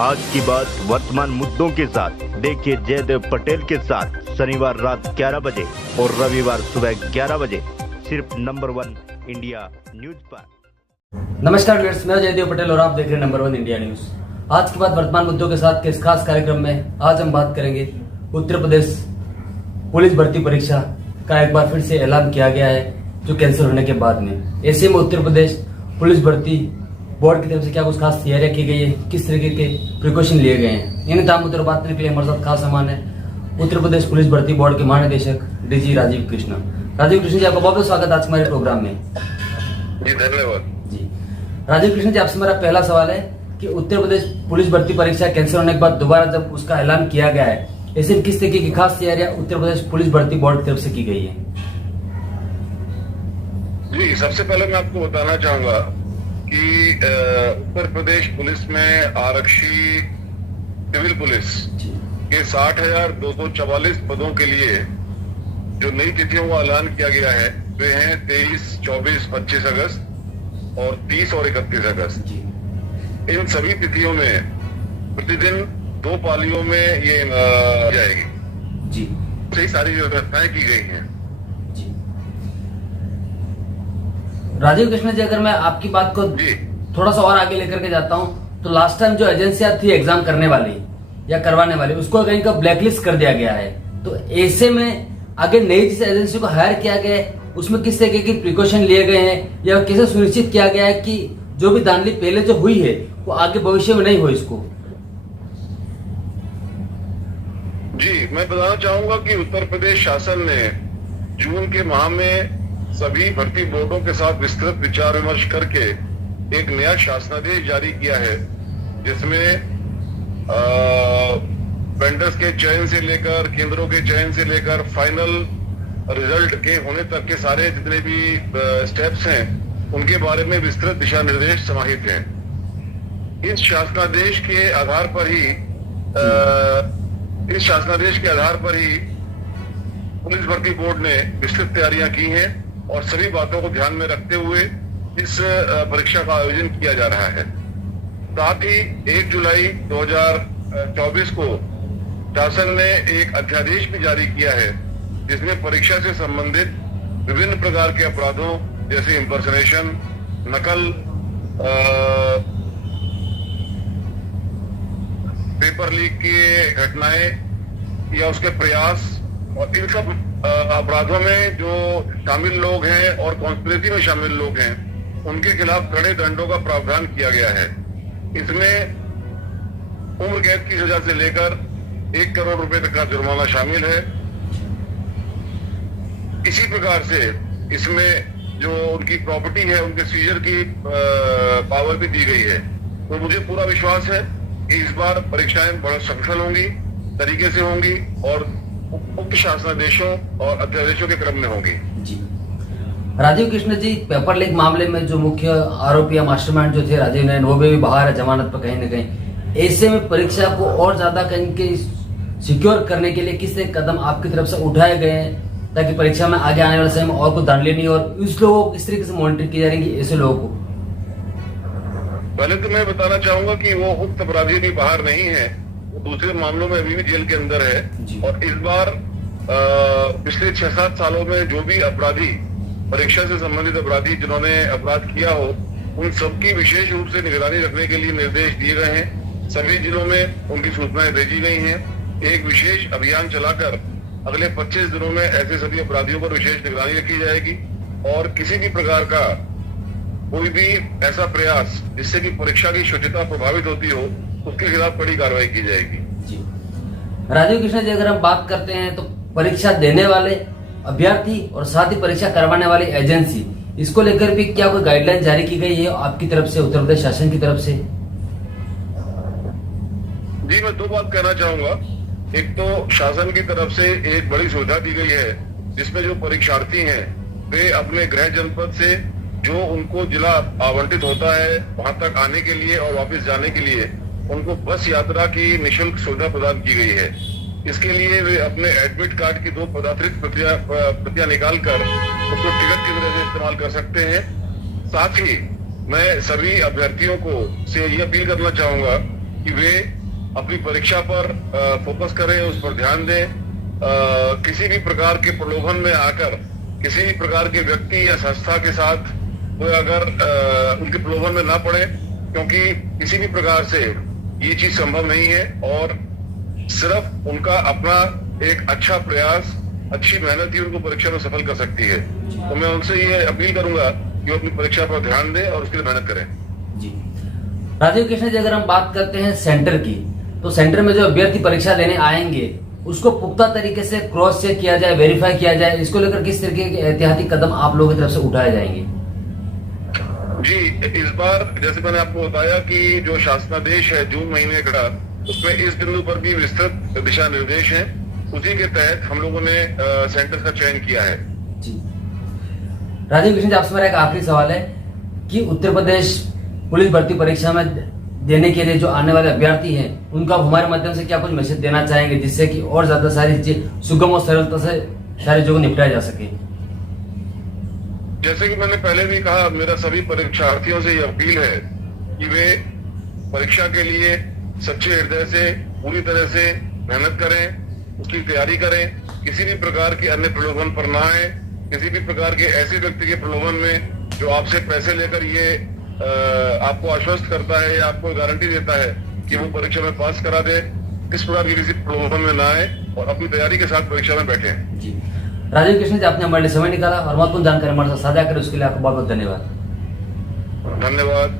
आज की बात वर्तमान मुद्दों के साथ देखिए जयदेव पटेल के साथ शनिवार रात 11 बजे और रविवार सुबह 11 बजे सिर्फ नंबर 1 इंडिया न्यूज पर। नमस्कार व्यूअर्स, मैं जयदेव पटेल और आप देख रहे हैं नंबर 1 इंडिया न्यूज। आज की बात वर्तमान मुद्दों के साथ के इस खास कार्यक्रम में आज हम बात करेंगे उत्तर प्रदेश पुलिस भर्ती परीक्षा का एक बार फिर से ऐलान किया गया है जो कैंसिल होने के बाद में। ऐसे में उत्तर प्रदेश पुलिस भर्ती बोर्ड की तरफ से क्या कुछ खास तैयारियां की गई है, किस तरीके के प्रिकॉशन लिए गए हैं, इन तमाम मुद्दों पर बात करने के लिए हमारे साथ खास सामान है उत्तर प्रदेश पुलिस भर्ती बोर्ड के महानिदेशक डीजी राजीव कृष्ण। राजीव कृष्ण जी, आपका बहुत बहुत स्वागत आज हमारे प्रोग्राम में। जी धन्यवाद। जी राजीव कृष्ण जी, आपसे मेरा पहला सवाल है कि उत्तर प्रदेश पुलिस भर्ती परीक्षा कैंसिल होने के बाद दोबारा जब उसका ऐलान किया गया है, ऐसे में किस तरीके की खास तैयारियां उत्तर प्रदेश पुलिस भर्ती बोर्ड की तरफ से की गई है? जी, सबसे पहले मैं आपको बताना चाहूंगा कि उत्तर प्रदेश पुलिस में आरक्षी सिविल पुलिस के 60,244 पदों के लिए जो नई तिथियों का ऐलान किया गया है वे हैं 23, 24, 25 अगस्त और 30 और 31 अगस्त। इन सभी तिथियों में प्रतिदिन 2 पालियों में ये जाएगी। जी, सही सारी व्यवस्थाएं की गई हैं। राजीव कृष्ण जी, अगर मैं आपकी बात को थोड़ा सा और आगे लेकर के जाता हूं तो लास्ट टाइम जो एजेंसियां थी एग्जाम करने वाली या करवाने वाली, उसको कहीं का ब्लैकलिस्ट कर दिया गया है। तो ऐसे में आगे नई जिस एजेंसी को हायर किया गया है उसमें किस तरीके की प्रिकॉशन लिए गए हैं या कैसे सुनिश्चित किया गया है कि जो भी धांधली पहले जो हुई है वो आगे भविष्य में नहीं हो इसको? जी, मैं बताना चाहूंगा कि उत्तर प्रदेश शासन ने जून के माह में सभी भर्ती बोर्डों के साथ विस्तृत विचार विमर्श करके एक नया शासनादेश जारी किया है जिसमें वेंडर्स के चयन से लेकर केंद्रों के चयन से लेकर फाइनल रिजल्ट के होने तक के सारे जितने भी स्टेप्स हैं उनके बारे में विस्तृत दिशा निर्देश समाहित हैं। इस शासनादेश के आधार पर ही पुलिस भर्ती बोर्ड ने विस्तृत तैयारियां की हैं और सभी बातों को ध्यान में रखते हुए इस परीक्षा का आयोजन किया जा रहा है। साथ ही 1 जुलाई 2024 को शासन ने एक अध्यादेश भी जारी किया है जिसमें परीक्षा से संबंधित विभिन्न प्रकार के अपराधों जैसे इंपर्सनेशन, नकल, पेपर लीक की घटनाएं या उसके प्रयास और इन सब अपराधों में जो शामिल लोग हैं और कॉन्स्पिरेसी में शामिल लोग हैं उनके खिलाफ कड़े दंडों का प्रावधान किया गया है। इसमें उम्र कैद की सजा से लेकर 1 करोड़ रुपए तक का जुर्माना शामिल है। इसी प्रकार से इसमें जो उनकी प्रॉपर्टी है उनके सीजर की पावर भी दी गई है। तो मुझे पूरा विश्वास है कि इस बार परीक्षाएं बहुत सफल होंगी, तरीके से होंगी और उक्त शासनादेशों और अध्यादेशों के क्रम में होंगी। जी राजीव कृष्ण जी, पेपर लीक मामले में जो मुख्य आरोपी या मास्टरमाइंड जो थे राजीव नयन, वो भी बाहर है जमानत पर कहीं न कहीं। ऐसे में परीक्षा को और ज्यादा कहीं के सिक्योर करने के लिए किस कदम आपकी तरफ से उठाए गए हैं ताकि परीक्षा में आगे आने वाले समय में और कुछ धांधली नहीं और इस लोगों को किस तरीके से मॉनिटर की जा रही है ऐसे लोगों को? पहले तो मैं बताना चाहूंगा कि वो उक्त अपराधी भी बाहर नहीं है, दूसरे मामलों में अभी भी जेल के अंदर है। और इस बार पिछले 6-7 सालों में जो भी अपराधी, परीक्षा से संबंधित अपराधी जिन्होंने अपराध किया हो, उन सबकी विशेष रूप से निगरानी रखने के लिए निर्देश दिए गए हैं। सभी जिलों में उनकी सूचनाएं भेजी गई हैं। एक विशेष अभियान चलाकर अगले 25 दिनों में ऐसे सभी अपराधियों पर विशेष निगरानी रखी जाएगी और किसी भी प्रकार का कोई भी ऐसा प्रयास जिससे कि परीक्षा की शुचिता प्रभावित होती हो उसके खिलाफ कड़ी कार्रवाई की जाएगी। जी राजीव कृष्ण जी, अगर हम बात करते हैं तो परीक्षा देने वाले अभ्यर्थी और साथ ही परीक्षा करवाने वाली एजेंसी, इसको लेकर भी क्या कोई गाइडलाइन जारी की गई है आपकी तरफ से, उत्तर प्रदेश शासन की तरफ से? जी, मैं 2 बात कहना चाहूंगा। एक तो शासन की तरफ से एक बड़ी सुविधा दी गई है जिसमें जो परीक्षार्थी हैं वे अपने गृह जनपद से जो उनको जिला आवंटित होता है वहां तक आने के लिए और वापस जाने के लिए उनको बस यात्रा की निःशुल्क सुविधा प्रदान की गई है। इसके लिए वे अपने एडमिट कार्ड की 2 अतिरिक्त प्रतियां निकालकर उसको टिकट की तरह से इस्तेमाल कर सकते हैं। साथ ही मैं सभी अभ्यर्थियों को से ये अपील करना चाहूंगा कि वे अपनी परीक्षा पर फोकस करें, उस पर ध्यान दें। किसी भी प्रकार के प्रलोभन में आकर किसी भी प्रकार के व्यक्ति या संस्था के साथ कोई अगर उनके प्रलोभन में ना पड़े, क्योंकि किसी भी प्रकार से ये चीज संभव नहीं है और सिर्फ उनका अपना एक अच्छा प्रयास, अच्छी मेहनत ही उनको परीक्षा में सफल कर सकती है। तो मैं उनसे ये अपील करूंगा कि वो अपनी परीक्षा पर ध्यान दें और उसके लिए मेहनत करें। जी राजीव कृष्ण जी, अगर हम बात करते हैं सेंटर की, तो सेंटर में जो अभ्यर्थी परीक्षा लेने आएंगे उसको पुख्ता तरीके से क्रॉस चेक किया जाए, वेरीफाई किया जाए, इसको लेकर किस तरीके के एहतियाती कदम आप लोगों की तरफ से उठाए जाएंगे? जी, इस बार जैसे मैंने आपको बताया कि जो शासनादेश है जून महीने का, उसमें इस बिंदु पर भी विस्तृत दिशा निर्देश है। उसी के तहत हम लोगों ने सेंटर का चयन किया है। जी राजीव कृष्ण जी, आपसे मेरा एक आखिरी सवाल है कि उत्तर प्रदेश पुलिस भर्ती परीक्षा में देने के लिए जो आने वाले अभ्यर्थी हैं, उनका आप हमारे माध्यम से क्या कुछ मैसेज देना चाहेंगे जिससे कि और ज्यादा सारी चीजें सुगम और सरलता से सारी चीजों को निपटाया जा सके? जैसे कि मैंने पहले भी कहा, मेरा सभी परीक्षार्थियों से ये अपील है कि वे परीक्षा के लिए सच्चे हृदय से पूरी तरह से मेहनत करें, उसकी तैयारी करें, किसी भी प्रकार के अन्य प्रलोभन पर ना आए, किसी भी प्रकार के ऐसे व्यक्ति के प्रलोभन में जो आपसे पैसे लेकर ये आपको आश्वस्त करता है या आपको गारंटी देता है कि वो परीक्षा में पास करा दे, इस प्रकार की किसी प्रलोभन में ना आए और अपनी तैयारी के साथ परीक्षा में बैठे। जी राजीव कृष्ण जी, आपने हमारे लिए समय निकाला और महत्वपूर्ण जानकारी हमारे साथ साझा करें, उसके लिए आपको बहुत बहुत धन्यवाद। धन्यवाद।